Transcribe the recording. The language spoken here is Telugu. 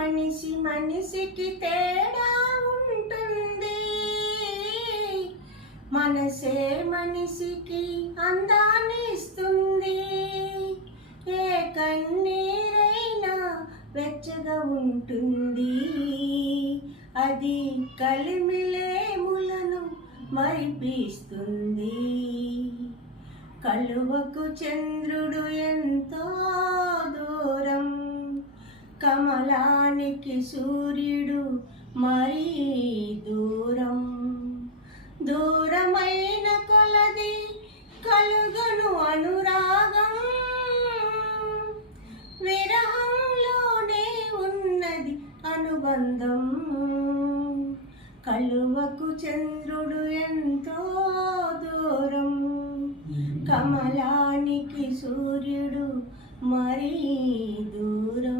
మనిషి మనిషికి తేడా ఉంటుంది, మనసే మనిషికి అందాన్ని ఇస్తుంది. ఏ కన్నీరైనా వెచ్చగా ఉంటుంది, అది కలిమిలేములను మరిపిస్తుంది. కలువకు చంద్రుడు ఎంతో దూరం, కమలానికి సూర్యుడు మరీ దూరం. దూరమైన కొలది కలుగును అనురాగం, విరహంలోనే ఉన్నది అనుబంధం. కలువకు చంద్రుడు ఎంతో దూరం, కమలానికి సూర్యుడు మరీ దూరం.